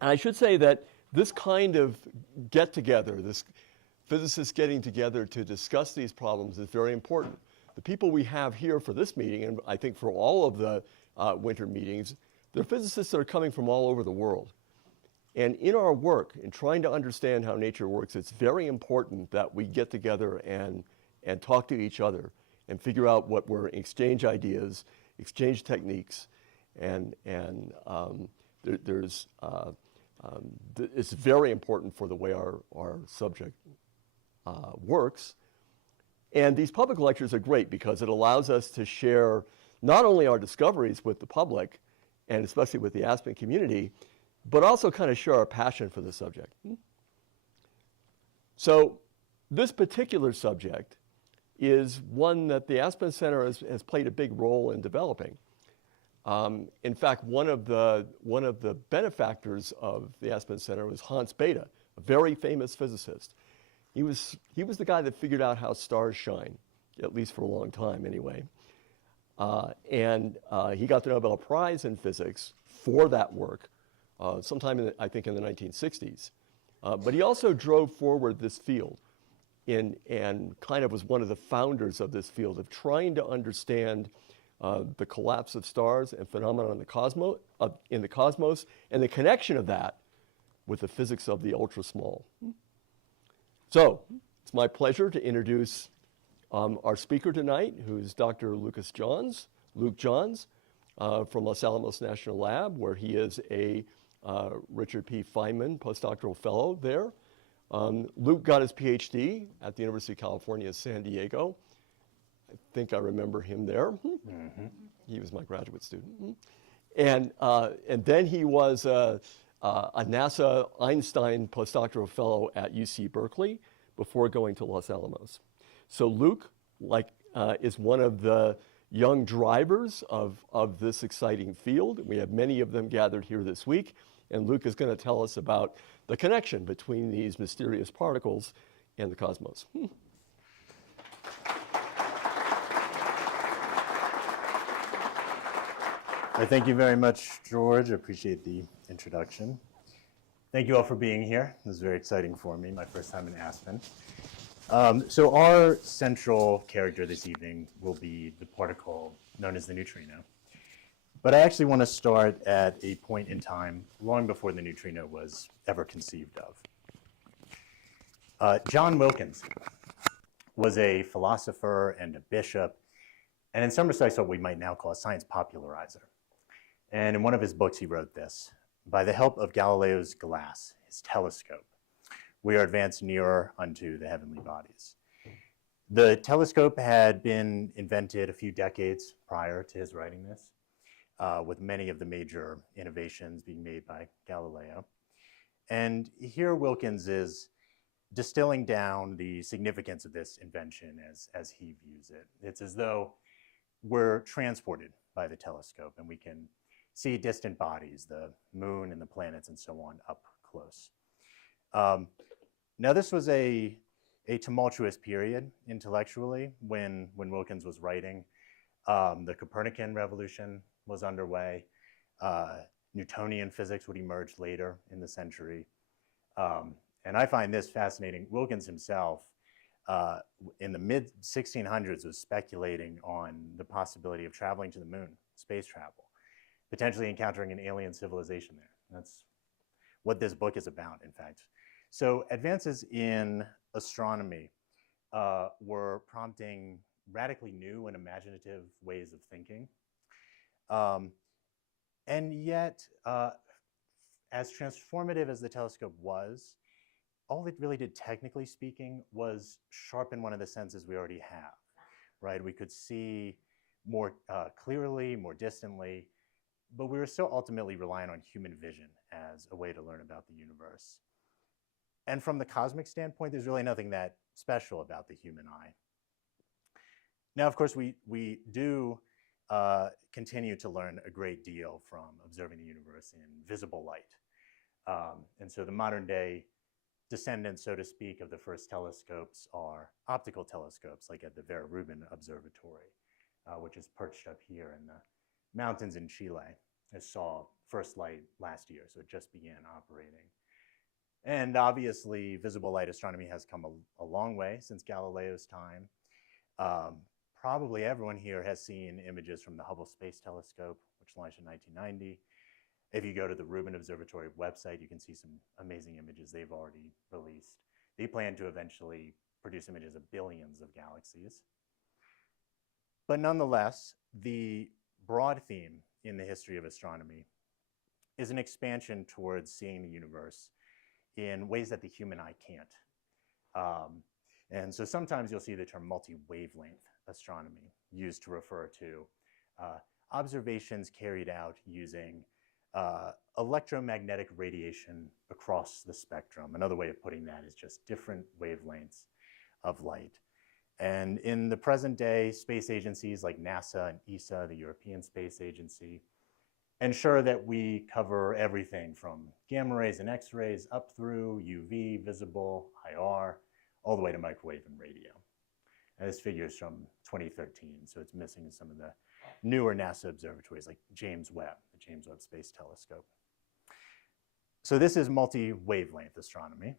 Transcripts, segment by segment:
And I should say that this kind of get-together, this physicists getting together to discuss these problems is very important. The people we have here for this meeting, and I think for all of the winter meetings, they're physicists that are coming from all over the world. And in our work, in trying to understand how nature works, it's very important that we get together and talk to each other and figure out what we're, exchange ideas, exchange techniques, and it's very important for the way our subject works. And these public lectures are great because it allows us to share not only our discoveries with the public, and especially with the Aspen community, but also kind of share our passion for the subject. So this particular subject is one that the Aspen Center has played a big role in developing. In fact, one of the benefactors of the Aspen Center was Hans Bethe, a very famous physicist. He was the guy that figured out how stars shine, at least for a long time anyway. He got the Nobel Prize in physics for that work sometime, I think, in the 1960s. But he also drove forward this field and kind of was one of the founders of this field of trying to understand the collapse of stars and phenomena in the cosmos, and the connection of that with the physics of the ultra-small. So it's my pleasure to introduce our speaker tonight, who's Dr. Luke Johns, from Los Alamos National Lab, where he is a Richard P. Feynman postdoctoral fellow there. Luke got his PhD at the University of California, San Diego. I think I remember him there. Mm-hmm. He was my graduate student. And then he was a NASA Einstein postdoctoral fellow at UC Berkeley before going to Los Alamos. So Luke, is one of the young drivers of this exciting field. We have many of them gathered here this week, and Luke is going to tell us about the connection between these mysterious particles and the cosmos. Well, thank you very much, George. I appreciate the introduction. Thank you all for being here. This is very exciting for me, my first time in Aspen. So our central character this evening will be the particle known as the neutrino. But I actually want to start at a point in time long before the neutrino was ever conceived of. John Wilkins was a philosopher and a bishop, and in some respects what we might now call a science popularizer. And in one of his books he wrote this: "By the help of Galileo's glass, his telescope, we are advanced nearer unto the heavenly bodies." The telescope had been invented a few decades prior to his writing this, with many of the major innovations being made by Galileo. And here Wilkins is distilling down the significance of this invention as he views it. It's as though we're transported by the telescope and we can see distant bodies, the moon and the planets and so on, up close. Now this was a tumultuous period intellectually when Wilkins was writing. The Copernican revolution was underway. Newtonian physics would emerge later in the century. And I find this fascinating. Wilkins himself, in the mid-1600s, was speculating on the possibility of traveling to the moon, space travel, potentially encountering an alien civilization there. That's what this book is about, in fact. So advances in astronomy were prompting radically new and imaginative ways of thinking. And yet, as transformative as the telescope was, all it really did, technically speaking, was sharpen one of the senses we already have, right? We could see more clearly, more distantly, but we were still ultimately relying on human vision as a way to learn about the universe. And from the cosmic standpoint, there's really nothing that special about the human eye. Now, of course, we do continue to learn a great deal from observing the universe in visible light. And so the modern day descendants, so to speak, of the first telescopes are optical telescopes, like at the Vera Rubin Observatory, which is perched up here in the mountains in Chile. It saw first light last year, so it just began operating. And obviously, visible light astronomy has come a long way since Galileo's time. Probably everyone here has seen images from the Hubble Space Telescope, which launched in 1990. If you go to the Rubin Observatory website, you can see some amazing images they've already released. They plan to eventually produce images of billions of galaxies. But nonetheless, the broad theme in the history of astronomy is an expansion towards seeing the universe in ways that the human eye can't. And so sometimes you'll see the term multi-wavelength astronomy used to refer to observations carried out using electromagnetic radiation across the spectrum. Another way of putting that is just different wavelengths of light. And in the present day, space agencies like NASA and ESA, the European Space Agency, ensure that we cover everything from gamma rays and X-rays up through UV, visible, IR, all the way to microwave and radio. And this figure is from 2013, so it's missing some of the newer NASA observatories like James Webb, the James Webb Space Telescope. So this is multi-wavelength astronomy,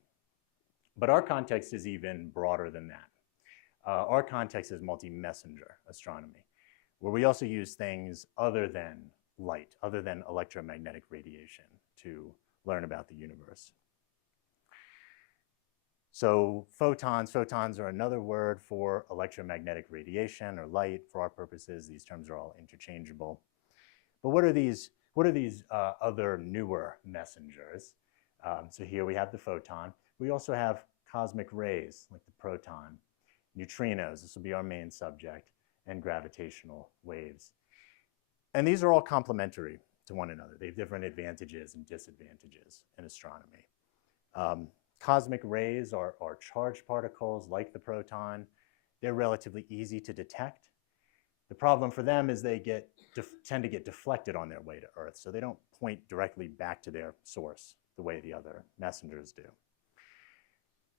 but our context is even broader than that. Our context is multi-messenger astronomy, where we also use things other than light, other than electromagnetic radiation to learn about the universe. So photons are another word for electromagnetic radiation or light. For our purposes, these terms are all interchangeable. But what are these other newer messengers? So here we have the photon. We also have cosmic rays like the proton, neutrinos, this will be our main subject, and gravitational waves. And these are all complementary to one another. They have different advantages and disadvantages in astronomy. Cosmic rays are charged particles like the proton. They're relatively easy to detect. The problem for them is they tend to get deflected on their way to Earth, so they don't point directly back to their source the way the other messengers do.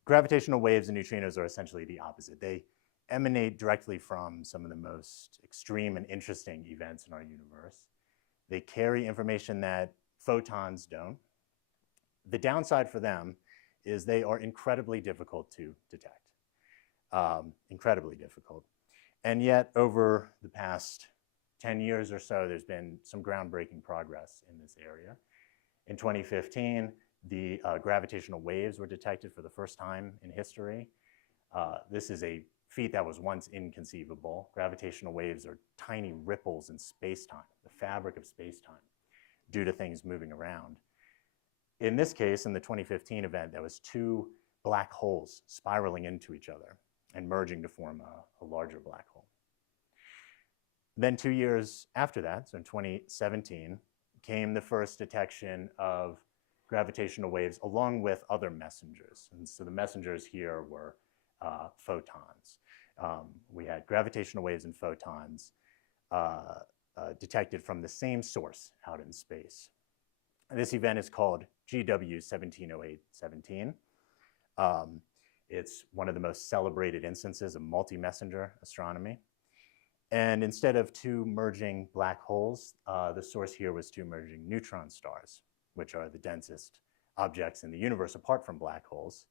Gravitational waves and neutrinos are essentially the opposite. They emanate directly from some of the most extreme and interesting events in our universe. They carry information that photons don't. The downside for them is they are incredibly difficult to detect, incredibly difficult. And yet, over the past 10 years or so, there's been some groundbreaking progress in this area. In 2015, the gravitational waves were detected for the first time in history. This is a feat that was once inconceivable. Gravitational waves are tiny ripples in space-time, the fabric of space-time, due to things moving around. In this case, in the 2015 event, there was two black holes spiraling into each other and merging to form a larger black hole. Then 2 years after that, so in 2017, came the first detection of gravitational waves along with other messengers. And so the messengers here were photons. We had gravitational waves and photons detected from the same source out in space. And this event is called GW 170817. It's one of the most celebrated instances of multi-messenger astronomy. And instead of two merging black holes, the source here was two merging neutron stars, which are the densest objects in the universe apart from black holes.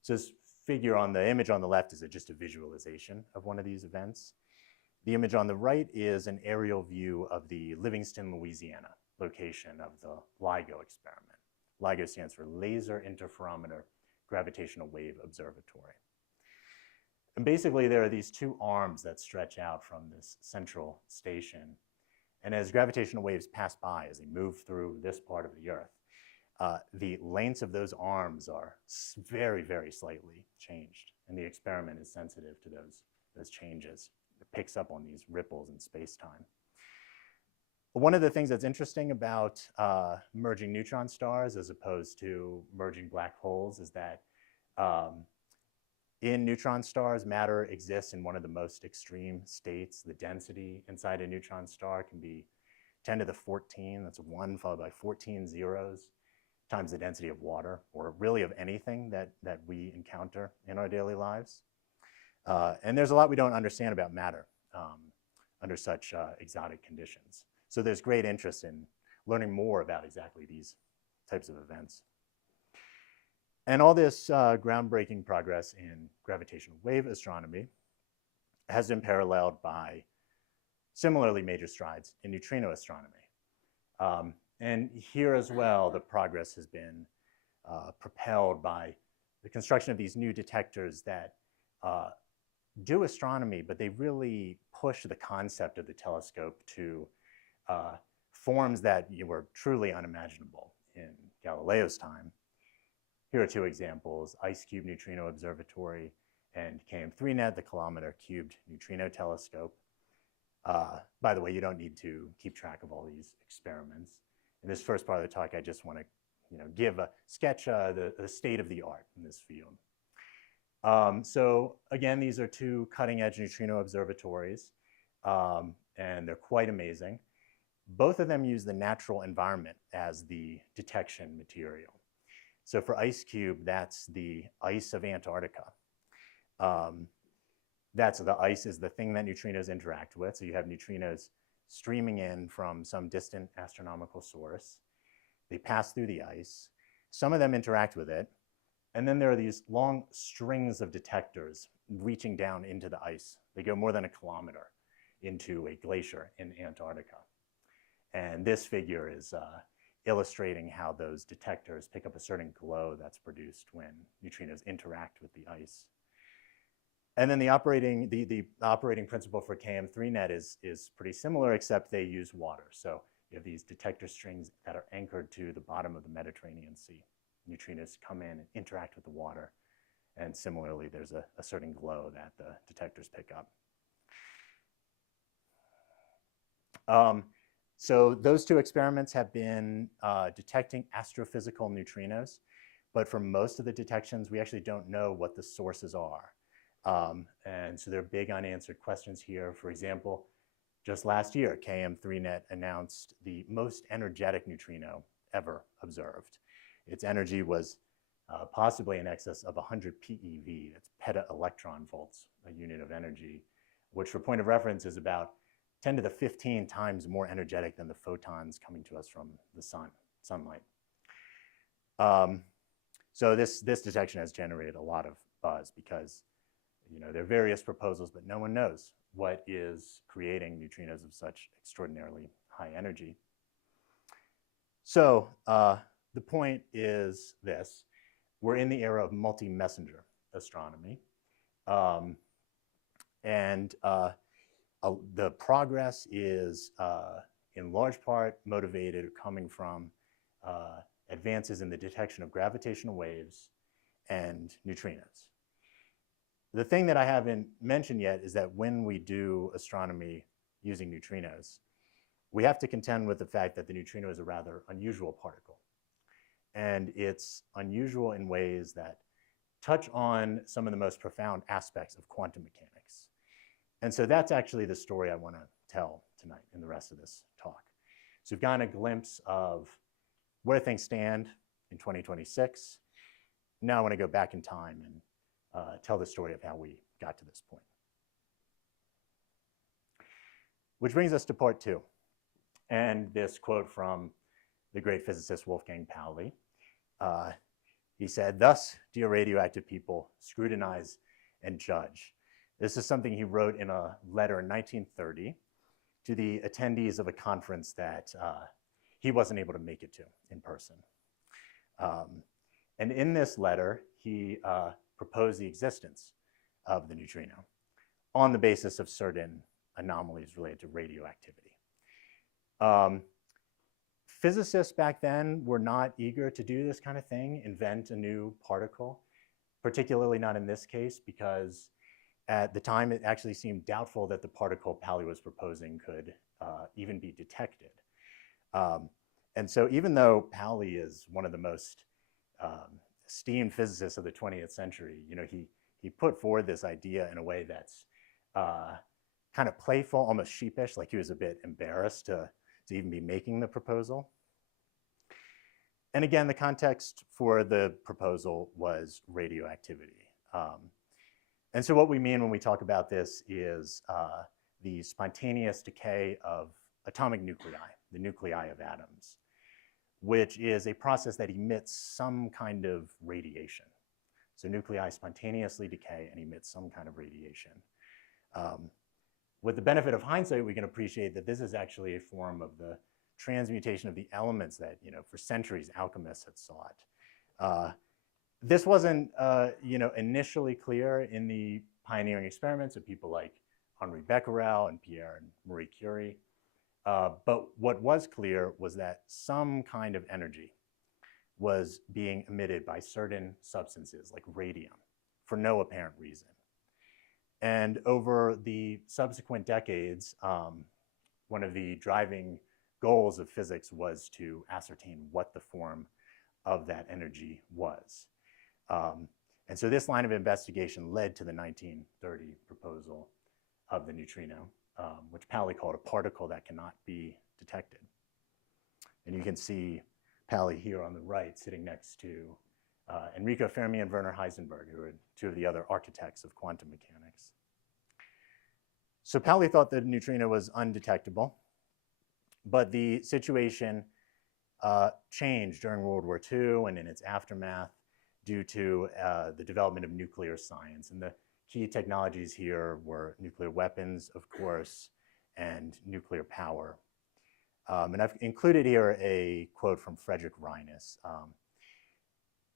So this figure on the image on the left is just a visualization of one of these events. The image on the right is an aerial view of the Livingston, Louisiana location of the LIGO experiment. LIGO stands for Laser Interferometer Gravitational Wave Observatory. And basically, there are these two arms that stretch out from this central station. And as gravitational waves pass by, as they move through this part of the Earth, the lengths of those arms are very, very slightly changed. And the experiment is sensitive to those changes. It picks up on these ripples in space-time. One of the things that's interesting about merging neutron stars as opposed to merging black holes is that in neutron stars, matter exists in one of the most extreme states. The density inside a neutron star can be 10 to the 14, that's 1 followed by 14 zeros, times the density of water, or really of anything that we encounter in our daily lives. And there's a lot we don't understand about matter under such exotic conditions. So there's great interest in learning more about exactly these types of events. And all this groundbreaking progress in gravitational wave astronomy has been paralleled by similarly major strides in neutrino astronomy. And here as well, the progress has been propelled by the construction of these new detectors that do astronomy, but they really push the concept of the telescope to forms that were truly unimaginable in Galileo's time. Here are two examples: IceCube Neutrino Observatory and KM3Net, the kilometer cubed neutrino telescope. By the way, you don't need to keep track of all these experiments. In this first part of the talk, I just want to give a sketch the state of the art in this field. So again, these are two cutting-edge neutrino observatories, and they're quite amazing. Both of them use the natural environment as the detection material. So for IceCube, that's the ice of Antarctica. That's the ice is the thing that neutrinos interact with. So you have neutrinos streaming in from some distant astronomical source. They pass through the ice. Some of them interact with it. And then there are these long strings of detectors reaching down into the ice. They go more than a kilometer into a glacier in Antarctica. And this figure is illustrating how those detectors pick up a certain glow that's produced when neutrinos interact with the ice. And then the operating principle for KM3Net is pretty similar, except they use water. So you have these detector strings that are anchored to the bottom of the Mediterranean Sea. Neutrinos come in and interact with the water. And similarly, there's a certain glow that the detectors pick up. So those two experiments have been detecting astrophysical neutrinos. But for most of the detections, we actually don't know what the sources are. And so there are big unanswered questions here. For example, just last year, KM3Net announced the most energetic neutrino ever observed. Its energy was possibly in excess of 100 PeV, that's peta-electron volts, a unit of energy, which for point of reference is about 10 to the 15 times more energetic than the photons coming to us from the sunlight. So this detection has generated a lot of buzz because there are various proposals, but no one knows what is creating neutrinos of such extraordinarily high energy. So the point is this: we're in the era of multi-messenger astronomy, and the progress is in large part motivated or coming from advances in the detection of gravitational waves and neutrinos. The thing that I haven't mentioned yet is that when we do astronomy using neutrinos, we have to contend with the fact that the neutrino is a rather unusual particle. And it's unusual in ways that touch on some of the most profound aspects of quantum mechanics. And so that's actually the story I want to tell tonight in the rest of this talk. So we've gotten a glimpse of where things stand in 2026. Now I want to go back in time and tell the story of how we got to this point. Which brings us to part two, and this quote from the great physicist Wolfgang Pauli. He said, "Thus, dear radioactive people, scrutinize and judge." This is something he wrote in a letter in 1930 to the attendees of a conference that he wasn't able to make it to in person. And in this letter, he proposed the existence of the neutrino on the basis of certain anomalies related to radioactivity. Physicists back then were not eager to do this kind of thing, invent a new particle, particularly not in this case, because at the time it actually seemed doubtful that the particle Pauli was proposing could even be detected. And so even though Pauli is one of the most esteemed physicists of the 20th century, he put forward this idea in a way that's kind of playful, almost sheepish, like he was a bit embarrassed to even be making the proposal. And again, the context for the proposal was radioactivity. And so what we mean when we talk about this is the spontaneous decay of atomic nuclei, the nuclei of atoms, which is a process that emits some kind of radiation. So nuclei spontaneously decay and emit some kind of radiation. With the benefit of hindsight, we can appreciate that this is actually a form of the transmutation of the elements that, for centuries alchemists had sought. This wasn't, initially clear in the pioneering experiments of people like Henri Becquerel and Pierre and Marie Curie. But what was clear was that some kind of energy was being emitted by certain substances like radium for no apparent reason. And over the subsequent decades, one of the driving goals of physics was to ascertain what the form of that energy was. And so this line of investigation led to the 1930 proposal of the neutrino, which Pauli called a particle that cannot be detected. And you can see Pauli here on the right sitting next to Enrico Fermi and Werner Heisenberg, who are two of the other architects of quantum mechanics. So Pauli thought the neutrino was undetectable, but the situation changed during World War II and in its aftermath due to the development of nuclear science. And the key technologies here were nuclear weapons, of course, and nuclear power. And I've included here a quote from Frederick Reines.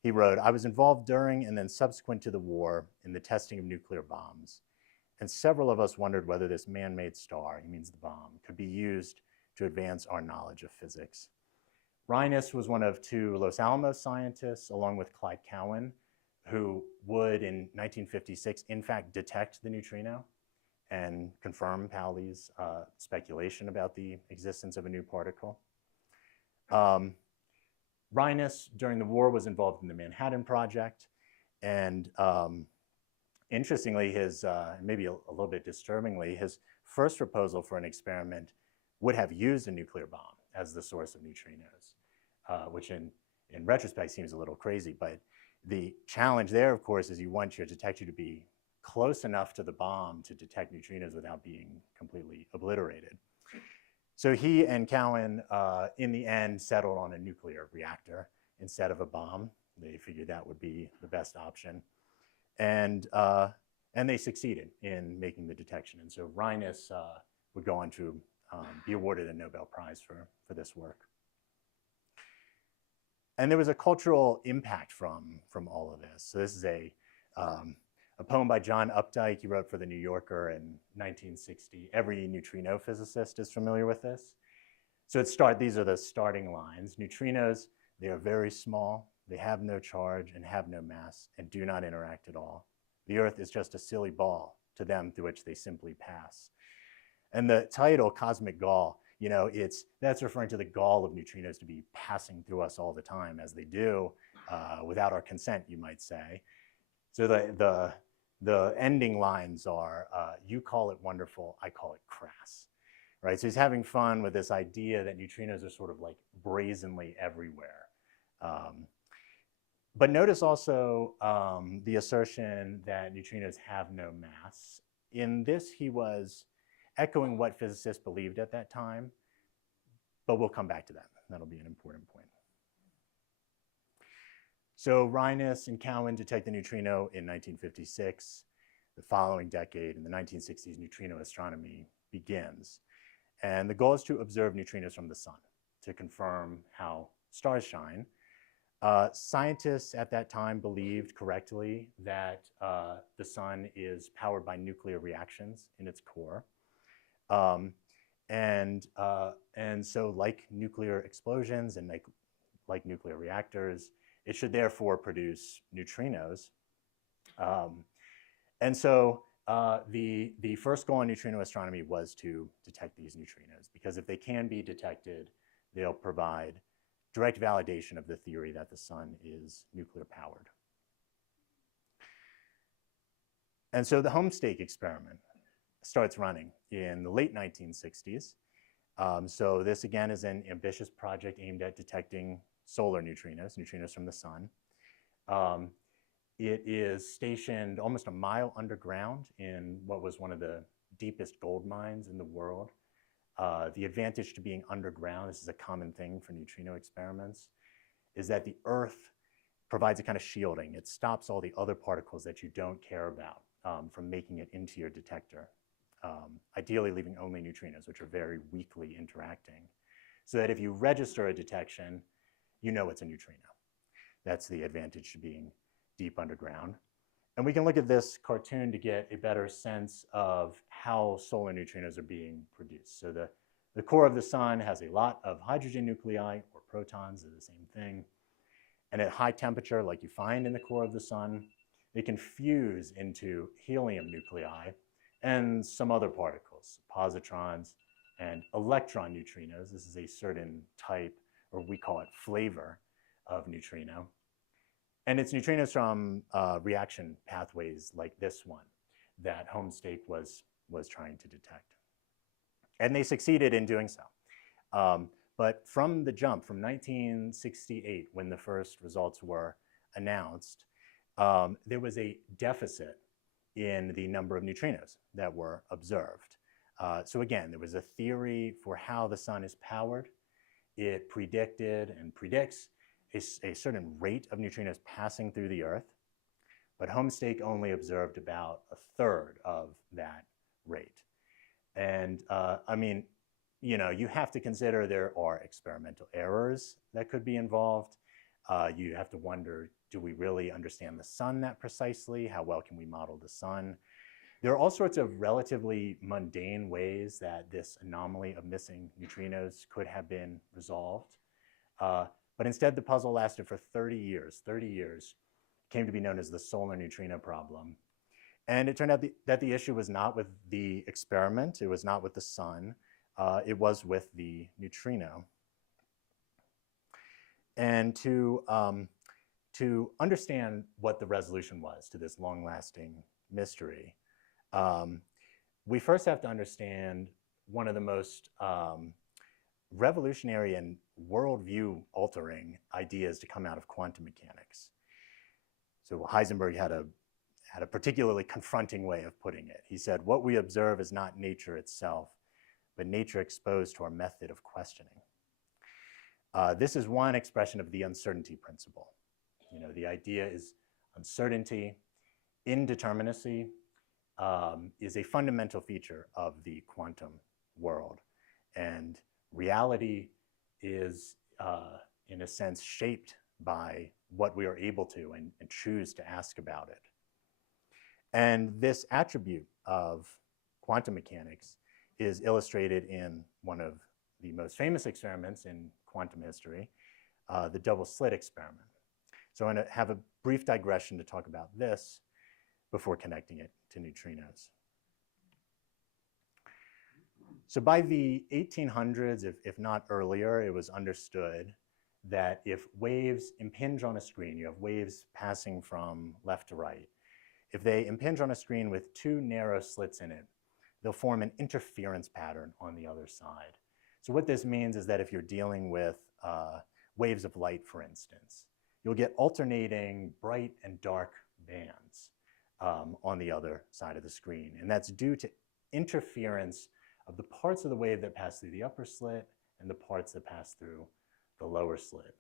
He wrote, "I was involved during and then subsequent to the war in the testing of nuclear bombs, and several of us wondered whether this man-made star," he means the bomb, "could be used to advance our knowledge of physics." Reines was one of two Los Alamos scientists, along with Clyde Cowan, who would, in 1956, in fact, detect the neutrino and confirm Pauli's speculation about the existence of a new particle. Reines, during the war, was involved in the Manhattan Project, and interestingly, maybe a little bit disturbingly, his first proposal for an experiment would have used a nuclear bomb as the source of neutrinos, which in retrospect seems a little crazy, but the challenge there, of course, is you want your detector to be close enough to the bomb to detect neutrinos without being completely obliterated. So he and Cowan, in the end, settled on a nuclear reactor instead of a bomb. They figured that would be the best option. And they succeeded in making the detection. And so Reines would go on to be awarded a Nobel Prize for this work. And there was a cultural impact from all of this. So this is a poem by John Updike. He wrote for The New Yorker in 1960. Every neutrino physicist is familiar with this. So these are the starting lines. Neutrinos, they are very small. They have no charge and have no mass and do not interact at all. The Earth is just a silly ball to them through which they simply pass. And the title, Cosmic Gall, that's referring to the gall of neutrinos to be passing through us all the time, as they do, without our consent, you might say. So the ending lines are, you call it wonderful, I call it crass, right? So he's having fun with this idea that neutrinos are sort of like brazenly everywhere. But notice also the assertion that neutrinos have no mass. In this, he was echoing what physicists believed at that time, but we'll come back to that. That'll be an important point. So Reines and Cowan detect the neutrino in 1956. The following decade, in the 1960s, neutrino astronomy begins. And the goal is to observe neutrinos from the sun to confirm how stars shine. Scientists at that time believed correctly that the sun is powered by nuclear reactions in its core. And so like nuclear explosions and like nuclear reactors, it should therefore produce neutrinos. And so the first goal in neutrino astronomy was to detect these neutrinos, because if they can be detected, they'll provide direct validation of the theory that the sun is nuclear powered. And so the home stake experiment starts running in the late 1960s. So this again is an ambitious project aimed at detecting solar neutrinos from the sun. It is stationed almost a mile underground in what was one of the deepest gold mines in the world. The advantage to being underground, this is a common thing for neutrino experiments, is that the Earth provides a kind of shielding. It stops all the other particles that you don't care about from making it into your detector, ideally leaving only neutrinos, which are very weakly interacting, so that if you register a detection, you know it's a neutrino. That's the advantage to being deep underground. And we can look at this cartoon to get a better sense of how solar neutrinos are being produced. So the core of the sun has a lot of hydrogen nuclei, or protons, are the same thing. And at high temperature, like you find in the core of the sun, they can fuse into helium nuclei and some other particles, positrons and electron neutrinos. This is a certain type, or we call it flavor, of neutrino. And it's neutrinos from reaction pathways like this one that Homestake was trying to detect. And they succeeded in doing so. But from the jump, from 1968, when the first results were announced, there was a deficit in the number of neutrinos that were observed. So again, there was a theory for how the sun is powered. It predicted and predicts a certain rate of neutrinos passing through the Earth, but Homestake only observed about a third of that rate. And I mean, you know, you have to consider there are experimental errors that could be involved. You have to wonder, do we really understand the sun that precisely? How well can we model the sun? There are all sorts of relatively mundane ways that this anomaly of missing neutrinos could have been resolved. But instead, the puzzle lasted for 30 years. 30 years came to be known as the solar neutrino problem. And it turned out that the issue was not with the experiment. It was not with the sun. It was with the neutrino. And to understand what the resolution was to this long-lasting mystery, we first have to understand one of the most revolutionary and worldview altering ideas to come out of quantum mechanics. So Heisenberg had a particularly confronting way of putting it. He said, what we observe is not nature itself, but nature exposed to our method of questioning. This is one expression of the uncertainty principle. You know, the idea is uncertainty, indeterminacy is a fundamental feature of the quantum world. And reality is, in a sense, shaped by what we are able to and choose to ask about it. And this attribute of quantum mechanics is illustrated in one of the most famous experiments in quantum history, the double slit experiment. So I'm going to have a brief digression to talk about this before connecting it to neutrinos. So by the 1800s, if not earlier, it was understood that if waves impinge on a screen, you have waves passing from left to right. If they impinge on a screen with two narrow slits in it, they'll form an interference pattern on the other side. So what this means is that if you're dealing with waves of light, for instance, you'll get alternating bright and dark bands on the other side of the screen. And that's due to interference of the parts of the wave that pass through the upper slit and the parts that pass through the lower slit.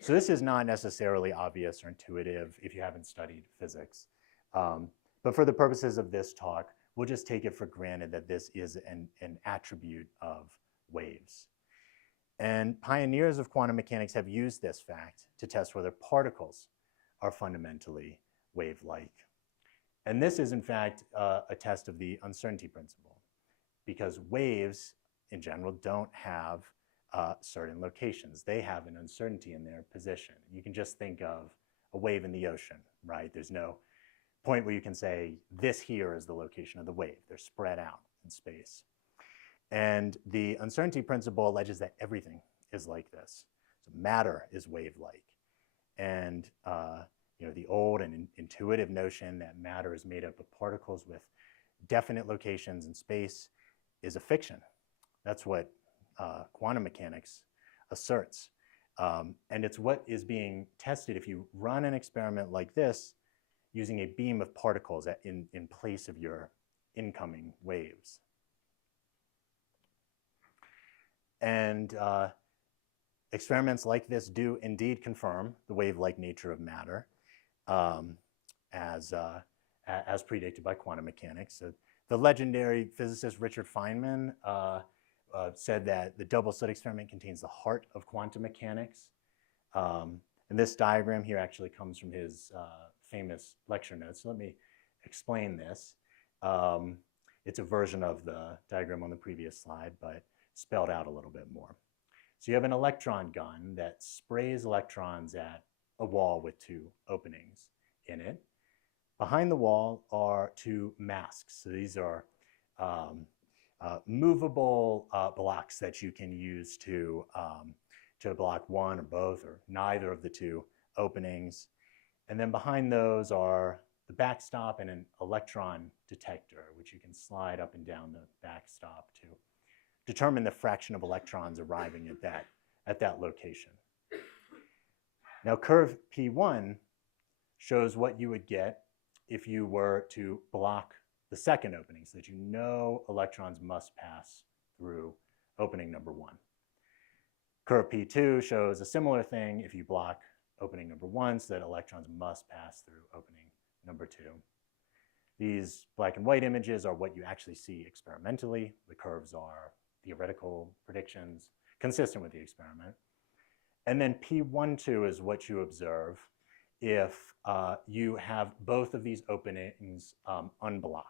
So this is not necessarily obvious or intuitive if you haven't studied physics. But for the purposes of this talk, we'll just take it for granted that this is an attribute of waves. And pioneers of quantum mechanics have used this fact to test whether particles are fundamentally wave-like. And this is, in fact, a test of the uncertainty principle, because waves, in general, don't have certain locations. They have an uncertainty in their position. You can just think of a wave in the ocean, right? There's no point where you can say, this here is the location of the wave. They're spread out in space. And the uncertainty principle alleges that everything is like this. So matter is wave-like. And you know, the old and intuitive notion that matter is made up of particles with definite locations in space is a fiction. That's what quantum mechanics asserts. And it's what is being tested if you run an experiment like this using a beam of particles in place of your incoming waves. And experiments like this do indeed confirm the wave-like nature of matter as predicted by quantum mechanics. So the legendary physicist Richard Feynman said that the double slit experiment contains the heart of quantum mechanics. And this diagram here actually comes from his famous lecture notes. So let me explain this. It's a version of the diagram on the previous slide, but spelled out a little bit more. So you have an electron gun that sprays electrons at a wall with two openings in it. Behind the wall are two masks. So these are movable blocks that you can use to block one or both or neither of the two openings. And then behind those are the backstop and an electron detector, which you can slide up and down the backstop to determine the fraction of electrons arriving at that location. Now, curve P1 shows what you would get if you were to block the second opening, so that you know electrons must pass through opening number 1. Curve P2 shows a similar thing if you block opening number 1, so that electrons must pass through opening number 2. These black and white images are what you actually see experimentally. The curves are theoretical predictions consistent with the experiment. And then P12 is what you observe if you have both of these openings unblocked.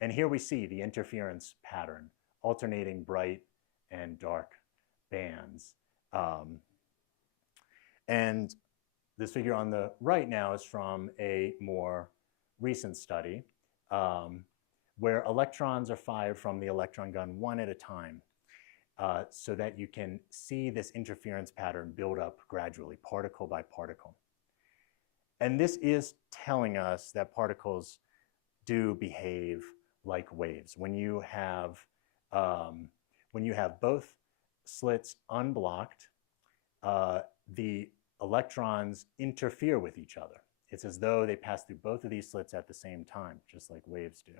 And here we see the interference pattern, alternating bright and dark bands. And this figure on the right now is from a more recent study where electrons are fired from the electron gun one at a time so that you can see this interference pattern build up gradually, particle by particle. And this is telling us that particles do behave like waves. When you have both slits unblocked, the electrons interfere with each other. It's as though they pass through both of these slits at the same time, just like waves do.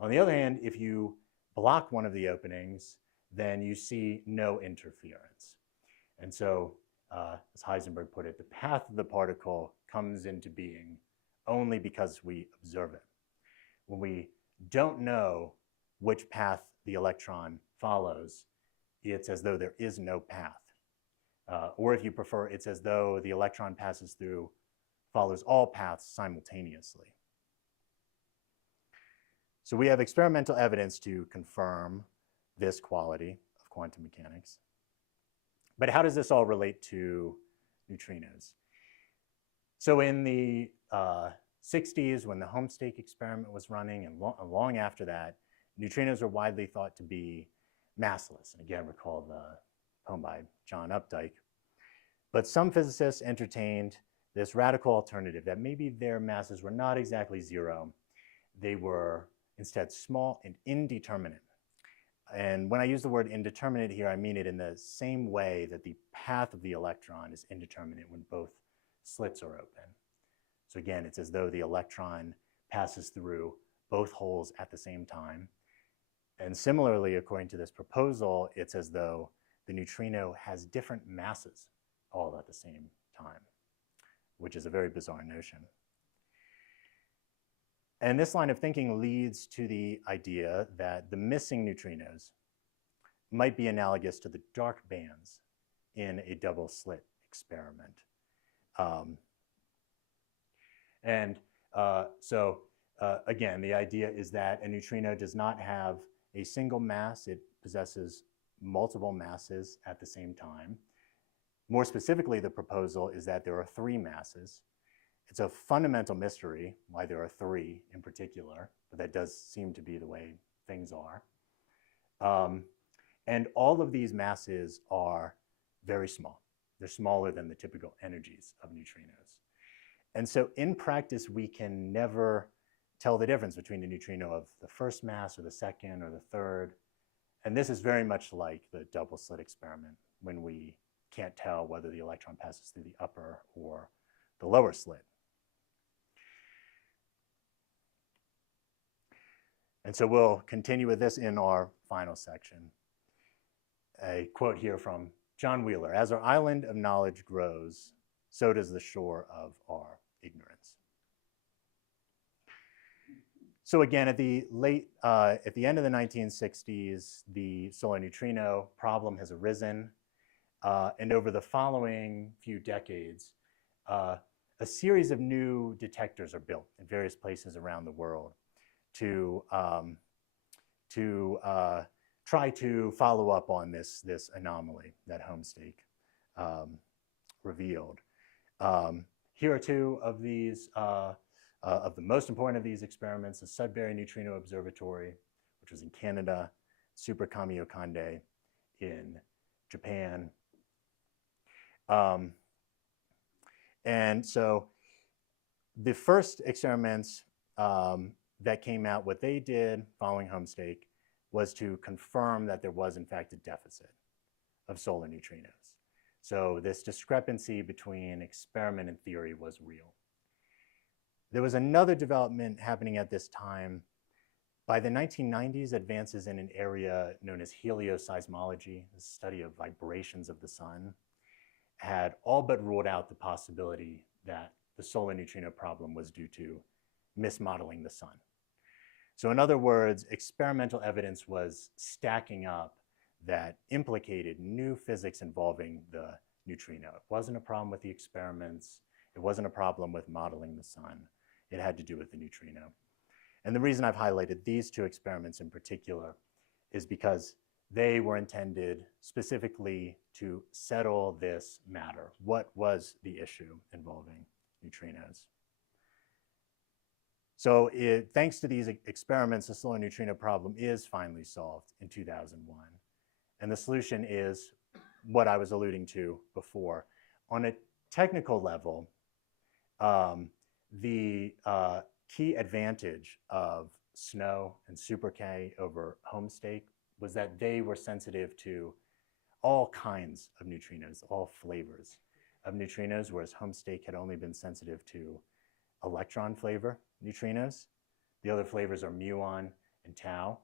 On the other hand, if you block one of the openings, then you see no interference. And so, as Heisenberg put it, the path of the particle comes into being only because we observe it. When we don't know which path the electron follows, it's as though there is no path. Or if you prefer, it's as though the electron follows all paths simultaneously. So we have experimental evidence to confirm this quality of quantum mechanics. But how does this all relate to neutrinos? So in the 60s, when the Homestake experiment was running, and long after that, neutrinos were widely thought to be massless. And again, recall the poem by John Updike. But some physicists entertained this radical alternative, that maybe their masses were not exactly zero. They were instead small and indeterminate. And when I use the word indeterminate here, I mean it in the same way that the path of the electron is indeterminate when both slits are open. So again, it's as though the electron passes through both holes at the same time. And similarly, according to this proposal, it's as though the neutrino has different masses all at the same time, which is a very bizarre notion. And this line of thinking leads to the idea that the missing neutrinos might be analogous to the dark bands in a double slit experiment. Again, the idea is that a neutrino does not have a single mass. It possesses multiple masses at the same time. More specifically, the proposal is that there are 3 masses. It's a fundamental mystery why there are 3 in particular, but that does seem to be the way things are. And all of these masses are very small. They're smaller than the typical energies of neutrinos. And so in practice, we can never tell the difference between the neutrino of the first mass or the second or the third. And this is very much like the double slit experiment, when we can't tell whether the electron passes through the upper or the lower slit. And so we'll continue with this in our final section. A quote here from John Wheeler: "As our island of knowledge grows, so does the shore of our ignorance." So again, at the end of the 1960s, the solar neutrino problem has arisen. And over the following few decades, a series of new detectors are built in various places around the world to try to follow up on this anomaly that Homestake revealed. Here are two of these, of the most important of these experiments: the Sudbury Neutrino Observatory, which was in Canada, Super Kamiokande in Japan. And so the first experiments that came out, what they did following Homestake was to confirm that there was in fact a deficit of solar neutrinos. So this discrepancy between experiment and theory was real. There was another development happening at this time. By the 1990s, advances in an area known as helioseismology, the study of vibrations of the sun, had all but ruled out the possibility that the solar neutrino problem was due to mismodeling the sun. So in other words, experimental evidence was stacking up that implicated new physics involving the neutrino. It wasn't a problem with the experiments. It wasn't a problem with modeling the sun. It had to do with the neutrino. And the reason I've highlighted these two experiments in particular is because they were intended specifically to settle this matter. What was the issue involving neutrinos? So thanks to these experiments, the solar neutrino problem is finally solved in 2001. And the solution is what I was alluding to before. On a technical level, the key advantage of SNO and Super K over Homestake was that they were sensitive to all kinds of neutrinos, all flavors of neutrinos, whereas Homestake had only been sensitive to electron flavor neutrinos. The other flavors are muon and tau.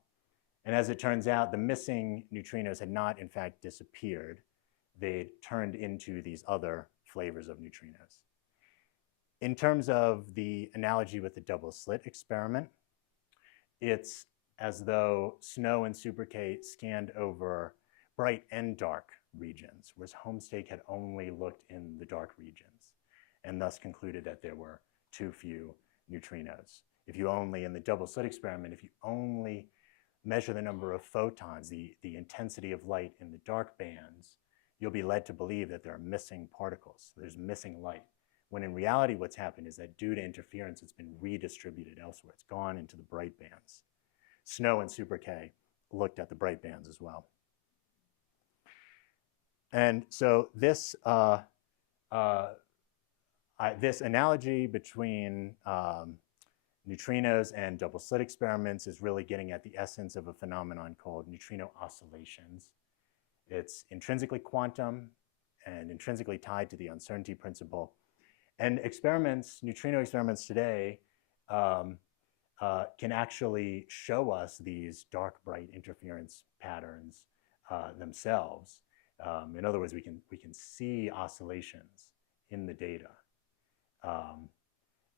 And as it turns out, the missing neutrinos had not, in fact, disappeared. They turned into these other flavors of neutrinos. In terms of the analogy with the double slit experiment, it's as though SNO and Super K scanned over bright and dark regions, whereas Homestake had only looked in the dark regions and thus concluded that there were too few neutrinos. If you only, in the double slit experiment, if you only measure the number of photons, the intensity of light in the dark bands, you'll be led to believe that there are missing particles. There's missing light. When in reality, what's happened is that due to interference, it's been redistributed elsewhere. It's gone into the bright bands. SNO and Super K looked at the bright bands as well. And so this, this analogy between neutrinos and double slit experiments is really getting at the essence of a phenomenon called neutrino oscillations. It's intrinsically quantum and intrinsically tied to the uncertainty principle. And experiments, neutrino experiments today, can actually show us these dark-bright interference patterns themselves. In other words, we can see oscillations in the data.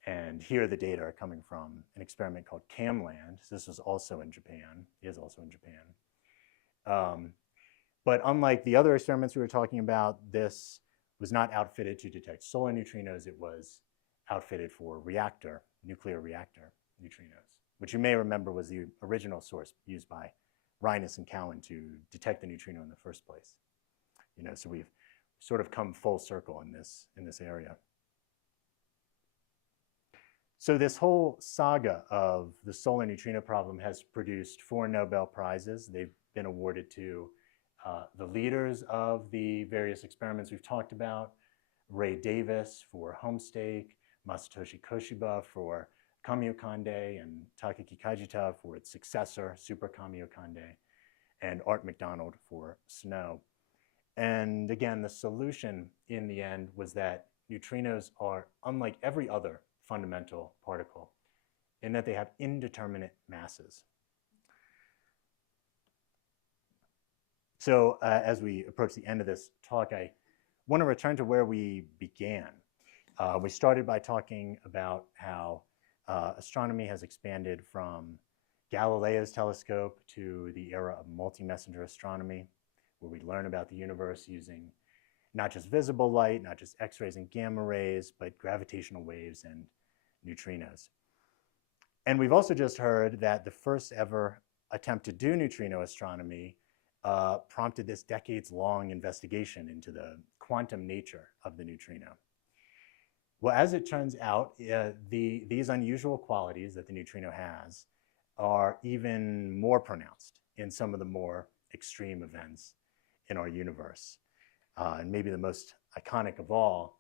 And here the data are coming from an experiment called CAMLAND. This was also in Japan, is also in Japan. But unlike the other experiments we were talking about, this was not outfitted to detect solar neutrinos. It was outfitted for nuclear reactor neutrinos, which you may remember was the original source used by Reines and Cowan to detect the neutrino in the first place. So we've sort of come full circle in this area. So this whole saga of the solar neutrino problem has produced 4 Nobel Prizes. They've been awarded to the leaders of the various experiments we've talked about: Ray Davis for Homestake, Masatoshi Koshiba for Kamiokande, and Takaki Kajita for its successor, Super Kamiokande, and Art McDonald for SNO. And again, the solution in the end was that neutrinos are unlike every other fundamental particle in that they have indeterminate masses. So as we approach the end of this talk, I want to return to where we began. We started by talking about how astronomy has expanded from Galileo's telescope to the era of multi-messenger astronomy, where we learn about the universe using not just visible light, not just X-rays and gamma rays, but gravitational waves and neutrinos. And we've also just heard that the first ever attempt to do neutrino astronomy prompted this decades-long investigation into the quantum nature of the neutrino. Well, as it turns out, these unusual qualities that the neutrino has are even more pronounced in some of the more extreme events in our universe. And maybe the most iconic of all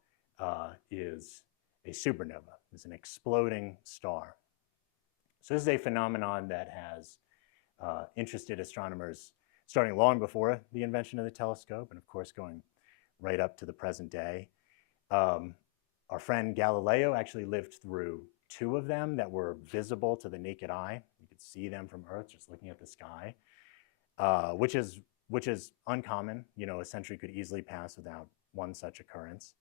is a supernova. It's an exploding star. So this is a phenomenon that has interested astronomers starting long before the invention of the telescope, and of course going right up to the present day. Our friend Galileo actually lived through 2 of them that were visible to the naked eye. You could see them from Earth just looking at the sky, which is uncommon. You know, a century could easily pass without one such occurrence.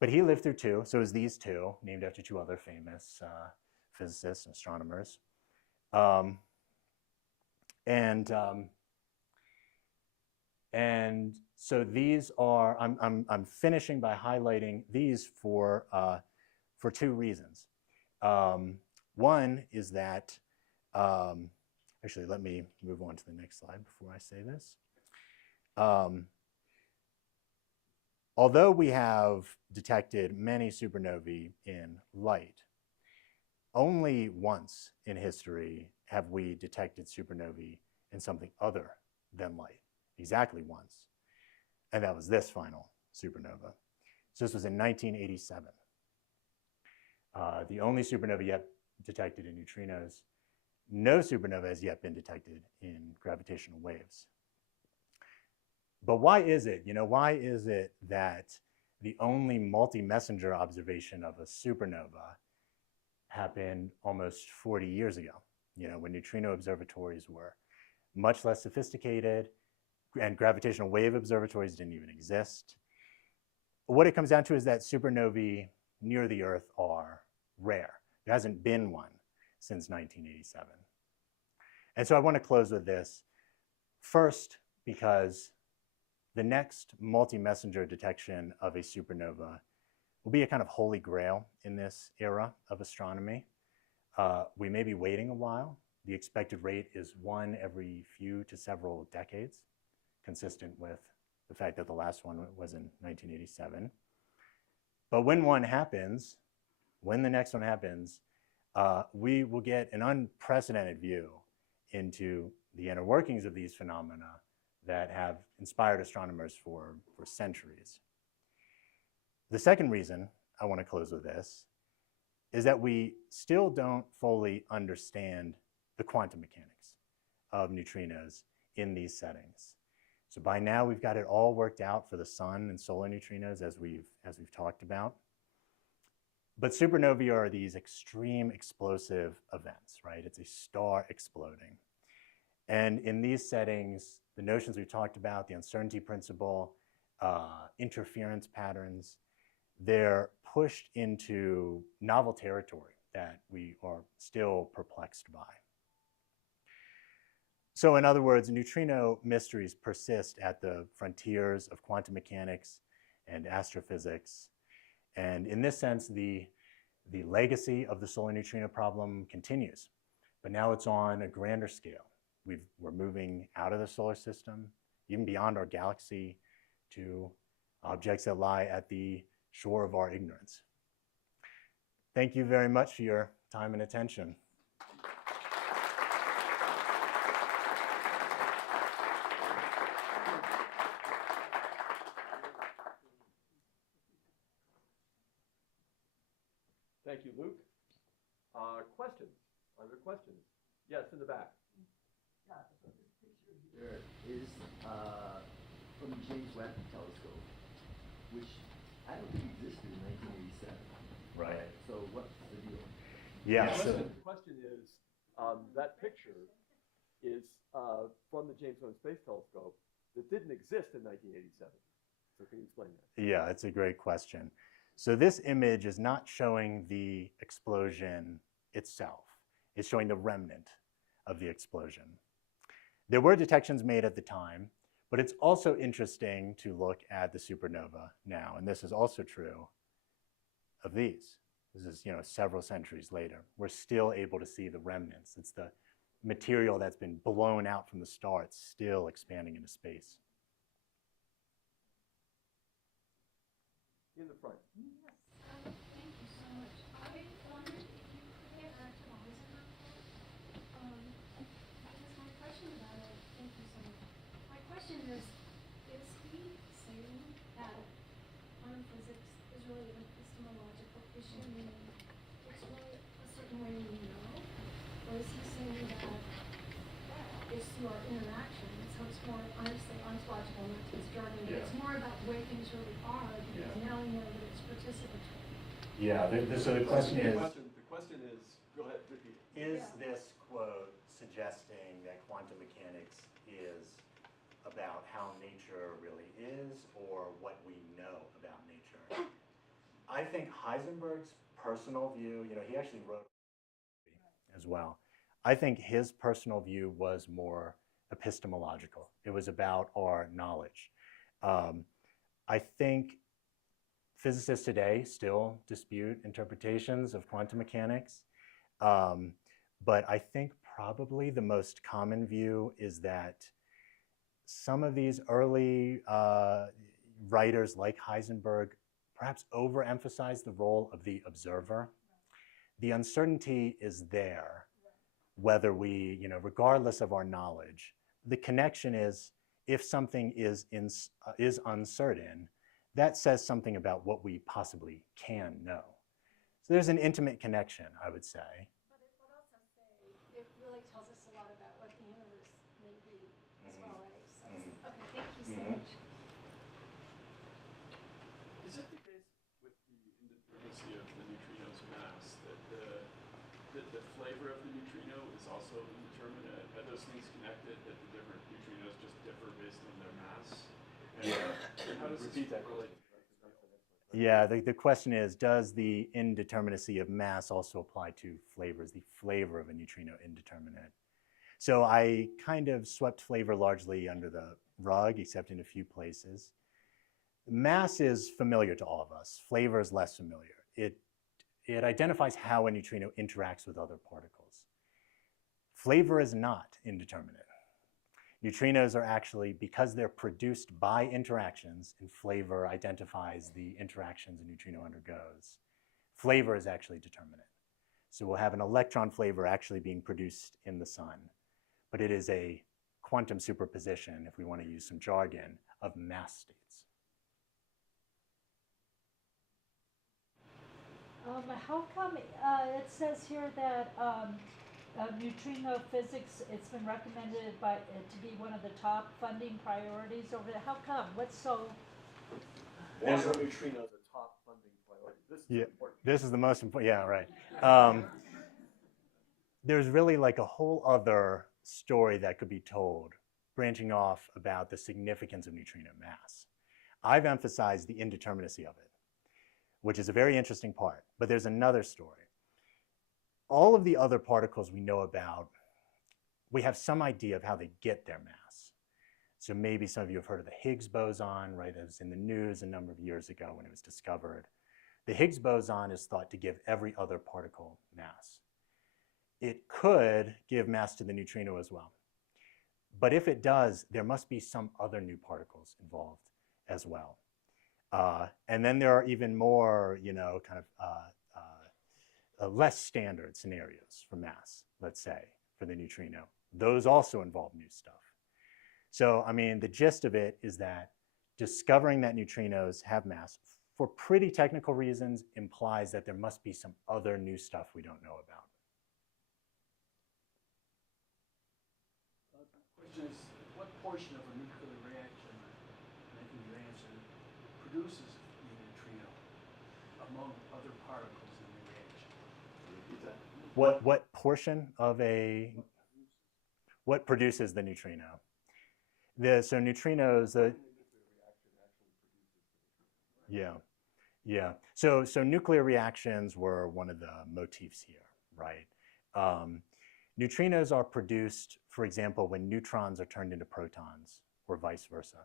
But he lived through 2, so it was these 2, named after 2 other famous physicists and astronomers. And so these are, I'm finishing by highlighting these for 2 reasons. One is that, actually, let me move on to the next slide before I say this. Although we have detected many supernovae in light, only once in history have we detected supernovae in something other than light, exactly once. And that was this final supernova. So this was in 1987. The only supernova yet detected in neutrinos. No supernova has yet been detected in gravitational waves. But why is it, why is it that the only multi-messenger observation of a supernova happened almost 40 years ago, when neutrino observatories were much less sophisticated and gravitational wave observatories didn't even exist? What it comes down to is that supernovae near the Earth are rare. There hasn't been one since 1987. And so I want to close with this. First, because the next multi-messenger detection of a supernova will be a kind of holy grail in this era of astronomy. We may be waiting a while. The expected rate is 1 every few to several decades, consistent with the fact that the last one was in 1987. But when one happens, when the next one happens, we will get an unprecedented view into the inner workings of these phenomena that have inspired astronomers for centuries. The second reason I want to close with this is that we still don't fully understand the quantum mechanics of neutrinos in these settings. So by now we've got it all worked out for the sun and solar neutrinos, as we've talked about. But supernovae are these extreme explosive events, right? It's a star exploding. And in these settings, the notions we've talked about, the uncertainty principle, interference patterns, they're pushed into novel territory that we are still perplexed by. So in other words, neutrino mysteries persist at the frontiers of quantum mechanics and astrophysics. And in this sense, the legacy of the solar neutrino problem continues, but now it's on a grander scale. We're moving out of the solar system, even beyond our galaxy, to objects that lie at the shore of our ignorance. Thank you very much for your time and attention. Thank you, Luke. Questions? Are there questions? Yes, in the back. Yeah, so this picture here is from the James Webb telescope, which I don't think existed in 1987. Right. So what's the deal? Yeah. The question is, that picture is from the James Webb Space Telescope, that didn't exist in 1987. So can you explain that? Yeah, it's a great question. So this image is not showing the explosion itself. It's showing the remnant of the explosion. There were detections made at the time, but it's also interesting to look at the supernova now, and this is also true of these. This is, several centuries later. We're still able to see the remnants. It's the material that's been blown out from the star. It's still expanding into space. In the front. Yes, thank you so much. I wondered if you could get back to Eisenhower, because my question about it, thank you so much. My question is he saying that quantum physics is really an epistemological issue, meaning it's really a certain way we know? Or is he saying that it's your interaction, so it's more, honestly, ontological, not his jargon, but it's more about the way things really are, because now we know that it's participatory. Yeah, so the question is, go ahead, repeat. is this quote suggesting that quantum mechanics is about how nature really is or what we know about nature? I think Heisenberg's personal view, he actually wrote as well. I think his personal view was more epistemological. It was about our knowledge. I think physicists today still dispute interpretations of quantum mechanics, but I think probably the most common view is that some of these early writers like Heisenberg perhaps overemphasize the role of the observer. The uncertainty is there, whether we, regardless of our knowledge. The connection is, if something is uncertain, that says something about what we possibly can know. So there's an intimate connection, I would say. But it would also say, it really tells us a lot about what the universe may be as well, right? So, okay, thank you so much. Is it the case with the indeterminacy of the neutrino's mass that the flavor of the neutrino is also indeterminate? Are those things connected, that the different neutrinos just differ based on their mass? And how does Repeat that relate? Yeah, the question is, does the indeterminacy of mass also apply to flavors? The flavor of a neutrino indeterminate? So I kind of swept flavor largely under the rug, except in a few places. Mass is familiar to all of us. Flavor is less familiar. It identifies how a neutrino interacts with other particles. Flavor is not indeterminate. Neutrinos are actually, because they're produced by interactions, and flavor identifies the interactions a neutrino undergoes, flavor is actually determinate. So we'll have an electron flavor actually being produced in the sun, but it is a quantum superposition, if we want to use some jargon, of mass states. How come it says here that neutrino physics, it's been recommended by to be one of the top funding priorities over there? How come? What's so? Why are neutrinos a top funding priority? This is important. This is the most important. Yeah, right. There's really like a whole other story that could be told, branching off about the significance of neutrino mass. I've emphasized the indeterminacy of it, which is a very interesting part. But there's another story. All of the other particles we know about, we have some idea of how they get their mass. So maybe some of you have heard of the Higgs boson, right? It was in the news a number of years ago when it was discovered. The Higgs boson is thought to give every other particle mass. It could give mass to the neutrino as well. But if it does, there must be some other new particles involved as well. And then there are even more, less standard scenarios for mass, let's say, for the neutrino. Those also involve new stuff. So, I mean, the gist of it is that discovering that neutrinos have mass for pretty technical reasons implies that there must be some other new stuff we don't know about. The question is, what portion of a nuclear reaction, and I think you answered, produces the neutrino among other particles in the reaction? Repeat that. What portion of what produces the neutrino? So neutrinos, yeah, yeah. So nuclear reactions were one of the motifs here, right? Neutrinos are produced, for example, when neutrons are turned into protons, or vice versa.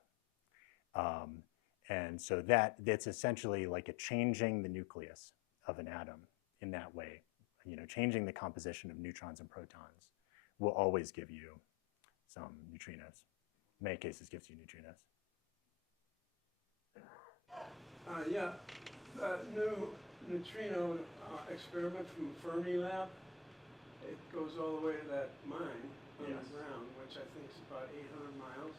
And so that's essentially like a changing the nucleus of an atom in that way. You know, changing the composition of neutrons and protons will always give you some neutrinos. In many cases, gives you neutrinos. Yeah, the new neutrino experiment from Fermilab, it goes all the way to that mine on Yes. the ground, which I think is about 800 miles.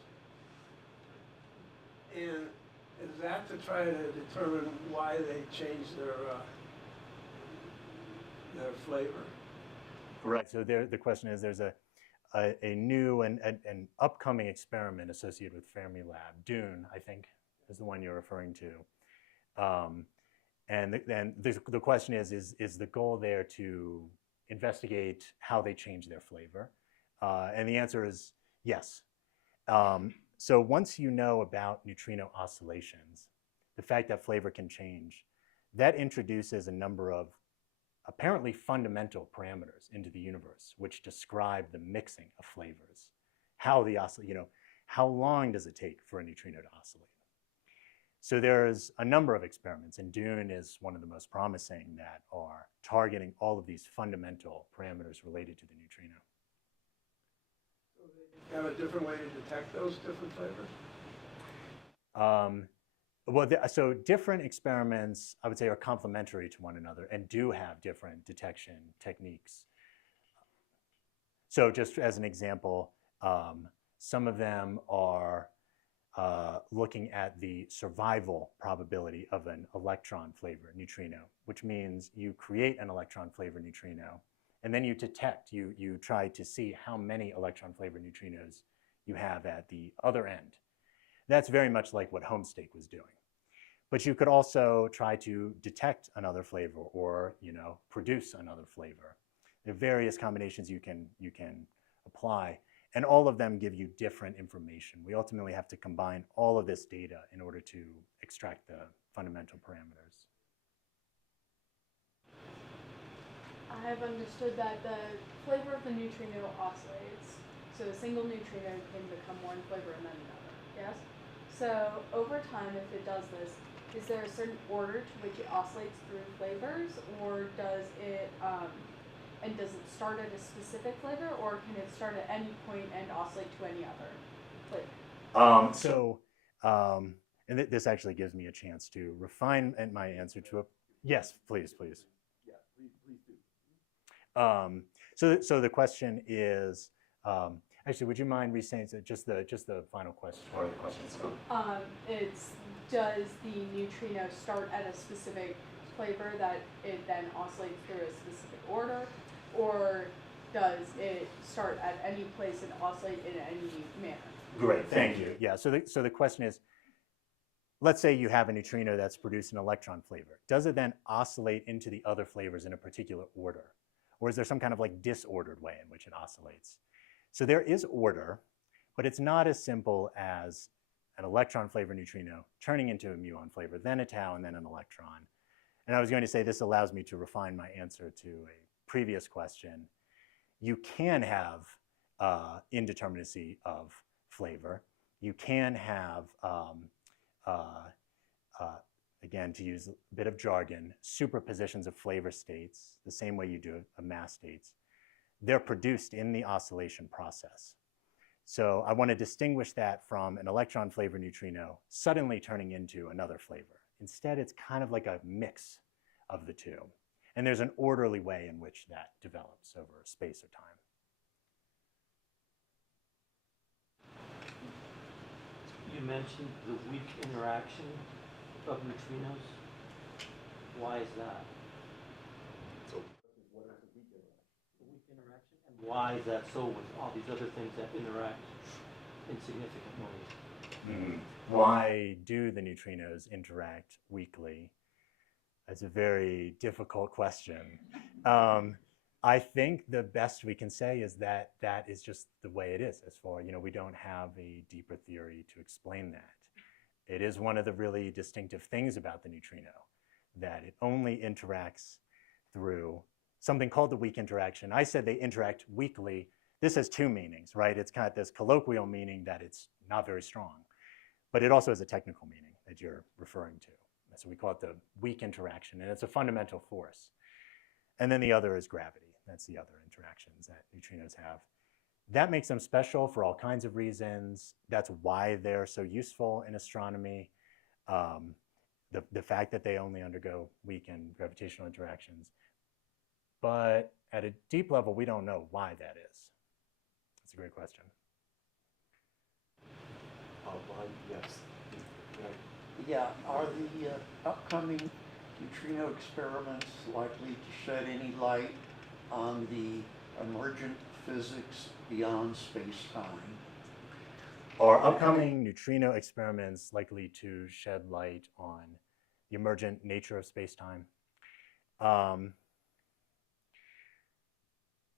And is that to try to determine why they changed their flavor? Right. So the question is, there's a new and an upcoming experiment associated with Fermilab. Dune, I think, is the one you're referring to. And the question is the goal there to investigate how they change their flavor? And the answer is yes. So once you know about neutrino oscillations, the fact that flavor can change, that introduces a number of apparently fundamental parameters into the universe, which describe the mixing of flavors. How how long does it take for a neutrino to oscillate? So there's a number of experiments, and Dune is one of the most promising that are targeting all of these fundamental parameters related to the neutrino. So they have a different way to detect those different flavors? So different experiments, I would say, are complementary to one another and do have different detection techniques. So just as an example, some of them are looking at the survival probability of an electron flavor neutrino, which means you create an electron flavor neutrino, and then you detect, you try to see how many electron flavor neutrinos you have at the other end. That's very much like what Homestake was doing. But you could also try to detect another flavor or produce another flavor. There are various combinations you can apply, and all of them give you different information. We ultimately have to combine all of this data in order to extract the fundamental parameters. I have understood that the flavor of the neutrino oscillates. So a single neutrino can become one flavor and then another, yes? So over time, if it does this, is there a certain order to which it oscillates through flavors, or does it, and does it start at a specific flavor, or can it start at any point and oscillate to any other flavor? And this actually gives me a chance to refine my answer to a, yes, please. Yeah, please do. So the question is, actually, would you mind re-saying just the final question or the question? It's, does the neutrino start at a specific flavor that it then oscillates through a specific order, or does it start at any place and oscillate in any manner? Great, thank you. Yeah, so the question is, let's say you have a neutrino that's produced an electron flavor. Does it then oscillate into the other flavors in a particular order? Or is there some kind of like disordered way in which it oscillates? So there is order, but it's not as simple as an electron flavor neutrino turning into a muon flavor, then a tau, and then an electron. And I was going to say this allows me to refine my answer to a previous question. You can have indeterminacy of flavor. You can have, again, to use a bit of jargon, superpositions of flavor states, the same way you do of mass states. They're produced in the oscillation process. So I want to distinguish that from an electron flavor neutrino suddenly turning into another flavor. Instead, it's kind of like a mix of the two. And there's an orderly way in which that develops over space or time. You mentioned the weak interaction of neutrinos. Why is that? So, what is the weak interaction? The weak interaction? And why is that so with all these other things that interact in significant ways? Why do the neutrinos interact weakly? That's a very difficult question. I think the best we can say is that that is just the way it is. As far, we don't have a deeper theory to explain that. It is one of the really distinctive things about the neutrino, that it only interacts through something called the weak interaction. I said they interact weakly. This has two meanings, right? It's kind of this colloquial meaning that it's not very strong, but it also has a technical meaning that you're referring to. So we call it the weak interaction, and it's a fundamental force. And then the other is gravity. That's the other interactions that neutrinos have. That makes them special for all kinds of reasons. That's why they're so useful in astronomy. The fact that they only undergo weak and gravitational interactions. But at a deep level, we don't know why that is. That's a great question. Yes. Yeah, are the upcoming neutrino experiments likely to shed any light on the emergent physics beyond space-time? Are upcoming neutrino experiments likely to shed light on the emergent nature of space-time?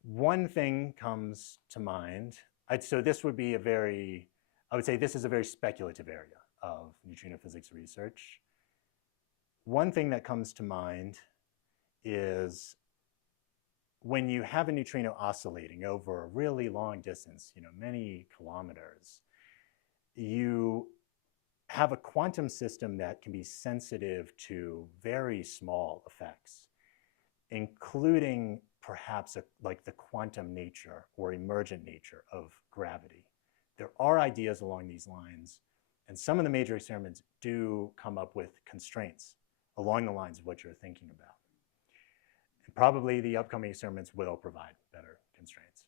One thing comes to mind. So this would be I would say this is a very speculative area of neutrino physics research. One thing that comes to mind is when you have a neutrino oscillating over a really long distance, many kilometers, you have a quantum system that can be sensitive to very small effects, including perhaps like the quantum nature or emergent nature of gravity. There are ideas along these lines, and some of the major experiments do come up with constraints along the lines of what you're thinking about. And probably the upcoming experiments will provide better constraints.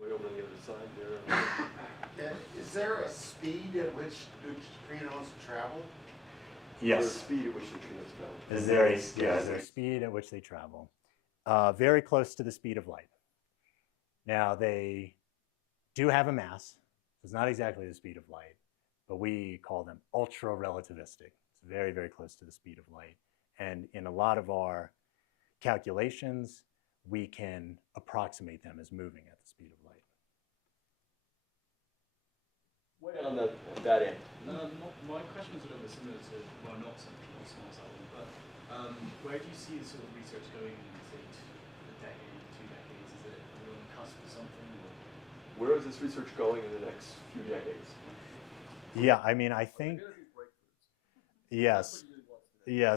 Way over on the other side there. Is there a speed at which neutrinos travel? Yes. The speed at which neutrinos travel. Is there a speed at which they travel? Very close to the speed of light. Now, they do have a mass. So it's not exactly the speed of light, but we call them ultra-relativistic. It's very, very close to the speed of light. And in a lot of our calculations, we can approximate them as moving at the speed of light. Way on that end. My question is a little bit similar to, well, not so much that one, but where do you see the sort of research going in, say, a decade, 2 decades? Is it are we on the cusp of something? Or? Where is this research going in the next few decades? Yeah, I mean, I think, yes,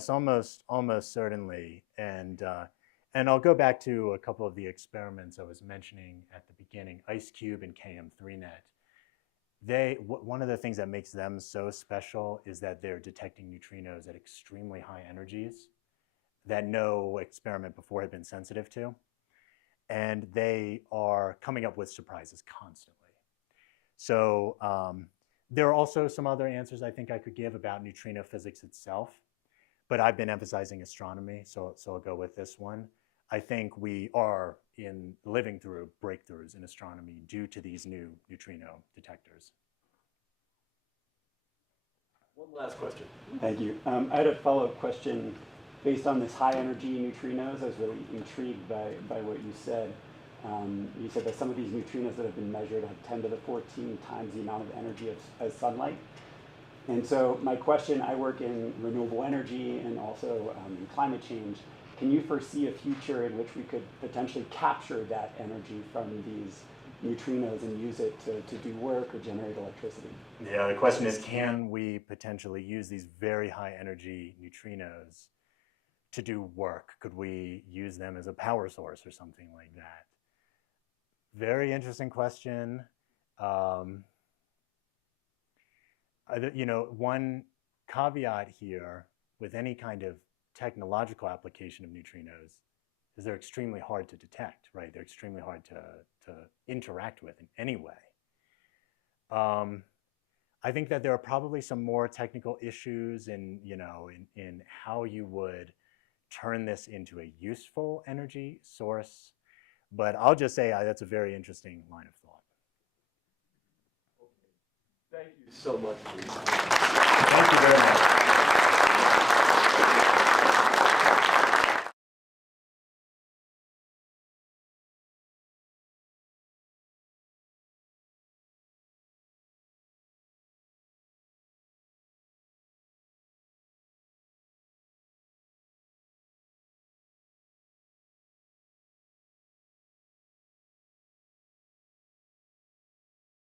almost certainly. And I'll go back to a couple of the experiments I was mentioning at the beginning, IceCube and KM3Net. One of the things that makes them so special is that they're detecting neutrinos at extremely high energies that no experiment before had been sensitive to. And they are coming up with surprises constantly. So there are also some other answers I think I could give about neutrino physics itself, but I've been emphasizing astronomy, so I'll go with this one. I think we are living through breakthroughs in astronomy due to these new neutrino detectors. One last question. Thank you. I had a follow-up question based on this high energy neutrinos. I was really intrigued by what you said. You said that some of these neutrinos that have been measured have 10 to the 14 times the amount of energy as sunlight. And so my question, I work in renewable energy and also in climate change. Can you foresee a future in which we could potentially capture that energy from these neutrinos and use it to do work or generate electricity? Yeah, the question is, can we potentially use these very high energy neutrinos to do work? Could we use them as a power source or something like that? Very interesting question. One caveat here with any kind of technological application of neutrinos is they're extremely hard to detect, right? They're extremely hard to interact with in any way. I think that there are probably some more technical issues in how you would turn this into a useful energy source. But I'll just say that's a very interesting line of thought. Thank you so much. Thank you very much.